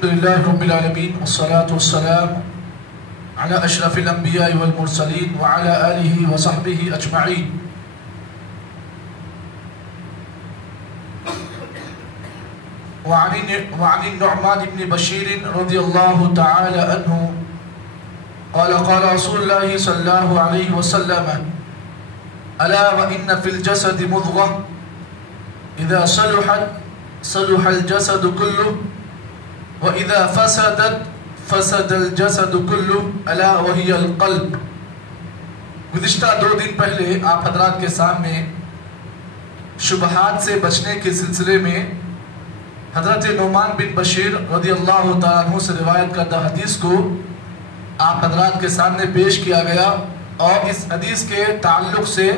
الحمد لله رب العالمين والصلاة والسلام على أشرف الأنبياء والمرسلين وعلى آله وصحبه أجمعين. وعن النعمان بن بشير رضي الله تعالى عنه قال قال رسول الله صلى الله عليه وسلم ألا وإن في الجسد مضغة إذا صلحت صلح الجسد كله وإذا فسدت فسد الجسد كله ألا وهي القلب. گزشتہ 2 دن پہلے آپ حضرات کے سامنے شبہات سے بچنے کے سلسلے میں حضرت نعمان بن بشیر رضی اللہ تعالیٰ عنہ سے روایت کردہ حدیث کو آپ حضرات کے سامنے پیش کیا گیا، اور اس حدیث کے تعلق سے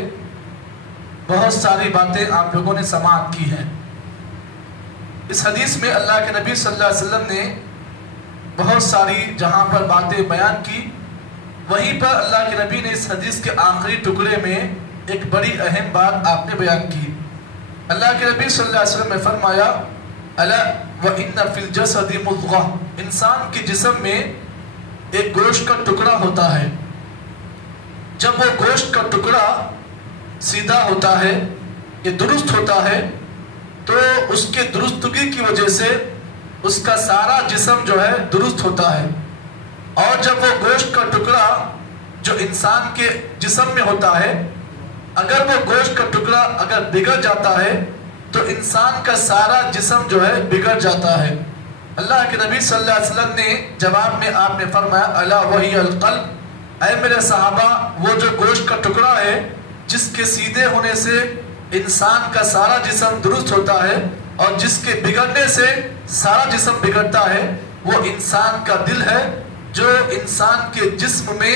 بہت ساری باتیں آپ لوگوں نے سماعت کی ہیں. اس حدیث میں اللہ کے نبی صلی اللہ علیہ وسلم نے بہت ساری جہاں پر باتیں بیان کی، وہیں پر اللہ کے نبی نے اس حدیث کے آخری ٹکڑے میں ایک بڑی اہم بات آپ نے بیان کی. اللہ کے نبی صلی اللہ علیہ وسلم نے فرمایا الا وَإِنَّ فِي الْجَسَدِ مُضْغَةً، انسان کے جسم میں ایک گوشت کا ٹکڑا ہوتا ہے. جب وہ گوشت کا ٹکڑا سیدھا ہوتا ہے یا درست ہوتا ہے تو اس کے درستگی کی وجہ سے اس کا سارا جسم جو ہے درست ہوتا ہے. اور جب وہ گوشت کا ٹکڑا جو انسان کے جسم میں ہوتا ہے، اگر وہ گوشت کا ٹکڑا اگر بگڑ جاتا ہے تو انسان کا سارا جسم جو ہے بگڑ جاتا ہے. اللہ کے نبی صلی اللہ علیہ وسلم نے جواب میں آپ نے فرمایا الا وہی القلب، اے میرے صحابہ وہ جو گوشت کا ٹکڑا ہے جس کے سیدھے ہونے سے انسان کا سارا جسم درست ہوتا ہے اور جس کے بگڑنے سے سارا جسم بگڑتا ہے، وہ انسان کا دل ہے جو انسان کے جسم میں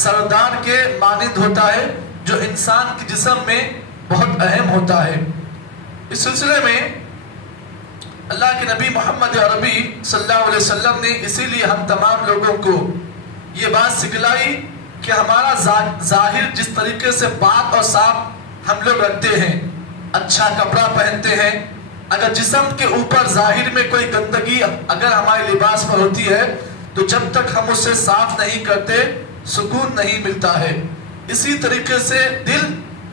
سردار کے مانند ہوتا ہے، جو انسان کے جسم میں بہت اہم ہوتا ہے. اس سلسلے میں اللہ کے نبی محمد عربی صلی اللہ علیہ وسلم نے اسی لیے ہم تمام لوگوں کو یہ بات سکھلائی کہ ہمارا ظاہر جس طریقے سے پاک اور صاف ہم لوگ رکھتے ہیں، اچھا کپڑا پہنتے ہیں، اگر جسم کے اوپر ظاہر میں کوئی گندگی اگر ہمارے لباس پر ہوتی ہے تو جب تک ہم اسے صاف نہیں کرتے سکون نہیں ملتا ہے. اسی طریقے سے دل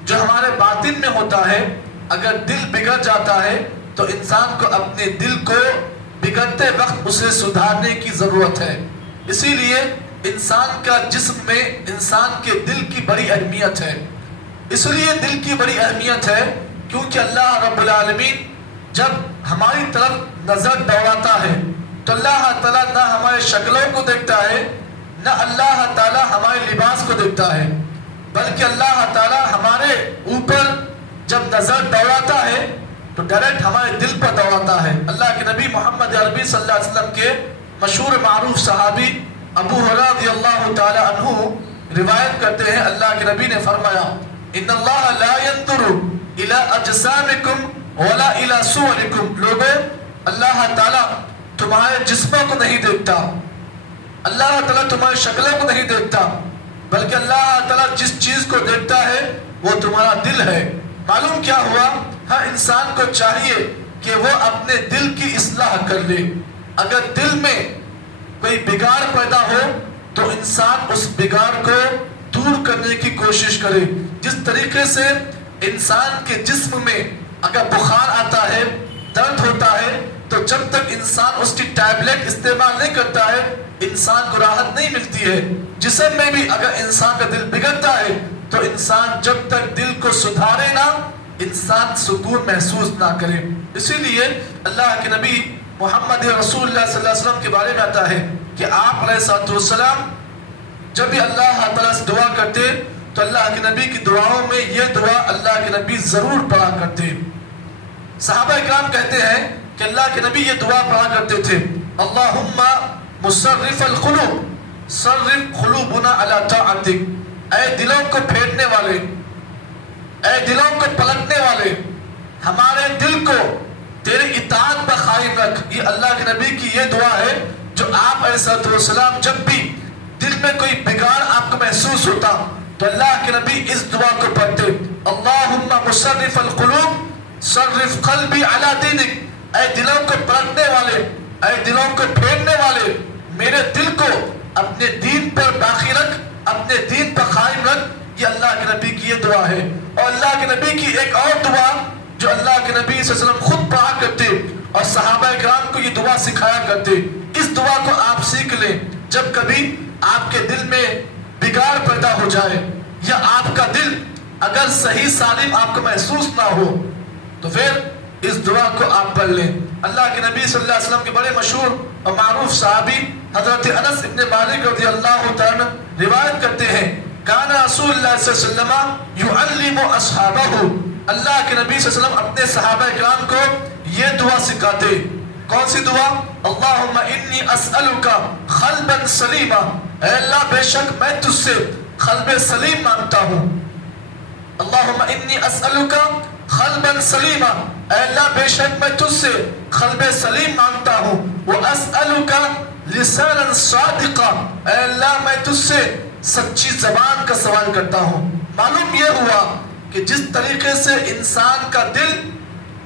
جو ہمارے باطن میں ہوتا ہے، اگر دل بگڑ جاتا ہے تو انسان کو اپنے دل کو بگڑتے وقت اسے سدھارنے کی ضرورت ہے. اسی لیے انسان کا جسم میں انسان کے دل کی بڑی اہمیت ہے. اس لیے دل کی بڑی اہمیت ہے کیونکہ اللہ رب العالمین جب ہماری طرف نظر دوڑاتا ہے تو اللہ تعالیٰ نہ ہمارے شکلوں کو دیکھتا ہے، نہ اللہ تعالیٰ ہمارے لباس کو دیکھتا ہے، بلکہ اللہ تعالیٰ ہمارے اوپر جب نظر دوڑاتا ہے تو ڈائریکٹ ہمارے دل پر دوڑاتا ہے. اللہ کے نبی محمد عربی صلی اللہ علیہ وسلم کے مشہور معروف صحابی ابو ہریرہ رضی اللہ تعالی عنہ روایت کرتے ہیں، اللہ کے نبی نے فرمایا ان اللہ لا ينظر الى اجسامکم ولا الى صورکم. لوگوں، اللہ تعالیٰ تمہارے جسموں کو نہیں دیکھتا، اللہ تعالیٰ تمہاری شکلوں کو نہیں دیکھتا، بلکہ اللہ تعالیٰ جس چیز کو دیکھتا ہے وہ تمہارا دل ہے. معلوم کیا ہوا؟ ہر انسان کو چاہیے کہ وہ اپنے دل کی اصلاح کر لے. اگر دل میں کوئی بگاڑ پیدا ہو تو انسان اس بگاڑ کو دور کرنے کی کوشش کرے. جس طریقے سے انسان کے جسم میں اگر بخار آتا ہے، درد ہوتا ہے، تو جب تک انسان اس کی ٹیبلٹ استعمال نہیں کرتا ہے انسان کو راحت نہیں ملتی ہے. جسم میں بھی اگر انسان کا دل بگڑتا ہے تو انسان جب تک دل کو سدھارے نہ انسان سکون محسوس نہ کرے. اسی لیے اللہ کے نبی محمد رسول اللہ صلی اللہ علیہ وسلم کے بارے میں آتا ہے کہ آپ علیہ السلام جب بھی اللہ تعالیٰ سے دعا کرتے تو اللہ کے نبی کی دعاؤں میں یہ دعا اللہ کے نبی ضرور پڑھا کرتے. صحابہ اکرام کہتے ہیں کہ اللہ کے نبی یہ دعا پڑھا کرتے تھے اللہم مصرف القلوب صرف قلوبنا علی طاعتک، اے دلوں کو پھیرنے والے، اے دلوں کو پلٹنے والے، ہمارے دل کو تیرے اطاعت پر قائم رکھ. یہ اللہ کے نبی کی یہ دعا ہے جو آپ علیہ السلام جب بھی دل میں کوئی بگاڑ آپ کو محسوس ہوتا تو اللہ کے نبی اس دعا کو پڑھتے اللہم مصرف القلوب صرف قلبی علی دینک، اے دلوں کو پلٹنے والے، اے دلوں کو پھیرنے والے، میرے دل کو اپنے دین پر باقی رکھ، اپنے دین پر قائم رکھ۔ یہ اللہ کے نبی کی یہ دعا ہے۔ اور اللہ کے نبی کی ایک اور دعا جو اللہ کے نبی صلی اللہ علیہ وسلم خود پڑھا کرتے اور صحابہ کرام کو یہ دعا سکھایا کرتے، اس دعا کو آپ سیکھ لیں۔ جب کبھی آپ کے دل میں بگاڑ پیدا ہو جائے یا آپ کا دل اگر صحیح سالم آپ کو محسوس نہ ہو تو پھر اس دعا کو آپ پڑھ لیں۔ اللہ کے نبی صلی اللہ علیہ وسلم کے بڑے مشہور اور معروف صحابی حضرت انس ابن مالک رضی اللہ تعالی روایت کرتے ہیں، کان رسول اللہ صلی اللہ علیہ وسلم یعلم اصحابہ، اللہ کے نبی صلی اللہ علیہ وسلم اپنے صحابہ کرام کو یہ دعا سکھاتے۔ کون سی دعا؟ اللہم انی اسألک قلبا سلیما، اے اللہ بے شک میں تجھ سے قلب سلیم مانگتا ہوں۔ اللہم انی اسألک قلبا سلیما، اے اللہ بے شک میں تجھ سے قلب سلیم مانگتا ہوں۔ واسألک لسانا صادقا، اے اللہ میں تجھ سے سچی زبان کا سوال کرتا ہوں۔ معلوم یہ ہوا کہ جس طریقے سے انسان کا دل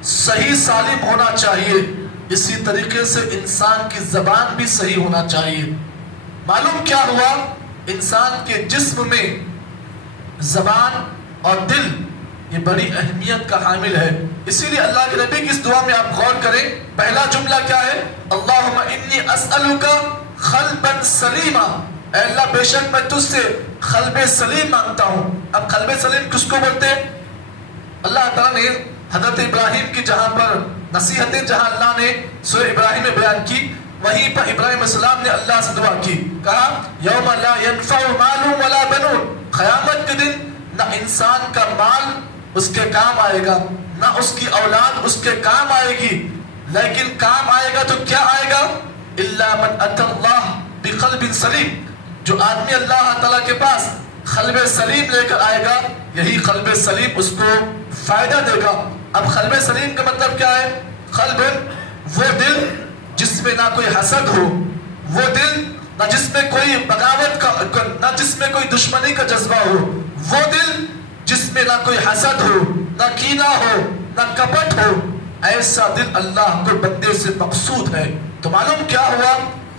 صحیح سالم ہونا چاہیے، اسی طریقے سے انسان کی زبان بھی صحیح ہونا چاہیے۔ معلوم کیا ہوا؟ انسان کے جسم میں زبان اور دل یہ بڑی اہمیت کا حامل ہے۔ اسی لیے اللہ کے نبی کی اس دعا میں آپ غور کریں، پہلا جملہ کیا ہے؟ اللہم انی اسألک قلبا سلیما، اے اللہ بے شک میں تجھ سے قلب سلیم مانگتا ہوں۔ اب قلب سلیم کس کو بولتے ہیں؟ اللہ تعالیٰ نے حضرت ابراہیم کی جہاں پر نصیحتیں جہاں اللہ نے سورہ ابراہیم میں بیان کی، وہیں پر ابراہیم علیہ السلام نے اللہ سے دعا کی، کہا یوم لا ینفع مال ولا بنون، قیامت کے دن نہ انسان کا مال اس کے کام آئے گا، نہ اس کی اولاد اس کے کام آئے گی، لیکن کام آئے گا تو کیا آئے گا؟ الا من اتى اللہ بقلب سلیم، جو آدمی اللہ تعالیٰ کے پاس قلب سلیم لے کر آئے گا، یہی قلب سلیم اس کو فائدہ دے گا۔ اب قلب سلیم کا مطلب کیا ہے؟ قلب وہ دل جس میں نہ کوئی حسد ہو، وہ دل نہ جس میں کوئی بغاوت کا، نہ جس میں کوئی دشمنی کا جذبہ ہو، وہ دل جس میں نہ کوئی حسد ہو، نہ کینہ ہو، نہ کپٹ ہو، ایسا دل اللہ کو بندے سے مقصود ہے۔ تو معلوم کیا ہوا؟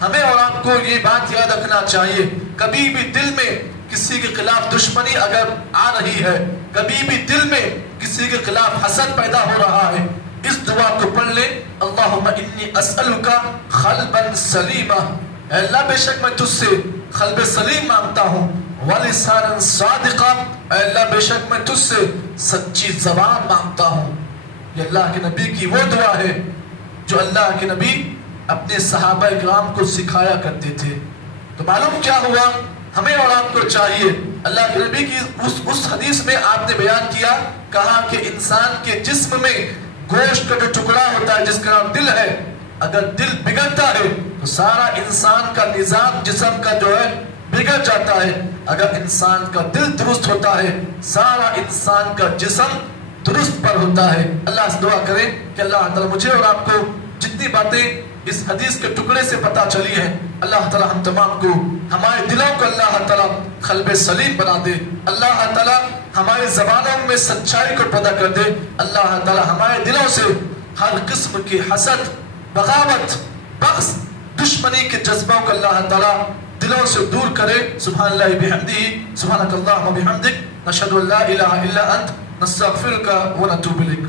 ہمیں اور آپ کو یہ بات یاد رکھنا چاہیے، کبھی بھی دل میں کسی کے خلاف دشمنی اگر آ رہی ہے، کبھی بھی دل میں کسی کے خلاف حسد پیدا ہو رہا ہے، اس دعا کو پڑھ لیں، اللہم انی اسألک قلبا سلیما، اے اللہ بے شک میں تجھ سے قلب سلیم مانگتا ہوں، ولسانا صادقا، اے اللہ بے شک میں تجھ سے سچی زبان مانگتا ہوں۔ یہ اللہ کے نبی کی وہ دعا ہے جو اللہ کے نبی اپنے صحابہ اکرام کو سکھایا کرتے تھے۔ تو معلوم کیا ہوا؟ ہمیں اور آپ کو چاہیے، اللہ کے نبی کی اس حدیث میں آپ نے بیان کیا، کہا کہ انسان کے جسم میں گوشت کا جو ٹکڑا ہوتا ہے جس کا نام دل ہے، اگر دل بگڑتا ہے تو سارا انسان کا نظام جسم کا جو ہے بگڑ جاتا ہے، اگر انسان کا دل درست ہوتا ہے سارا انسان کا جسم درست پر ہوتا ہے۔ اللہ سے دعا کریں کہ اللہ تعالیٰ مجھے اور آپ کو جتنی باتیں اس حدیث کے ٹکڑے سے پتہ چلی ہیں، اللہ تعالیٰ ہم تمام کو، ہمارے دلوں کو اللہ تعالیٰ قلب سلیم بنا دے، اللہ تعالیٰ ہمارے زبانوں میں سچائی کو پیدا کر دے، اللہ تعالیٰ ہمارے دلوں سے ہر قسم کی حسد، بغاوت، بغض، دشمنی کے جذبوں کو اللہ تعالیٰ دلوں سے دور کرے۔ سبحان اللہ بحمدہ، سبحانک اللہم وبحمدک، نشہد ان لا الہ الا انت، نستغفرک ونتوب الیک۔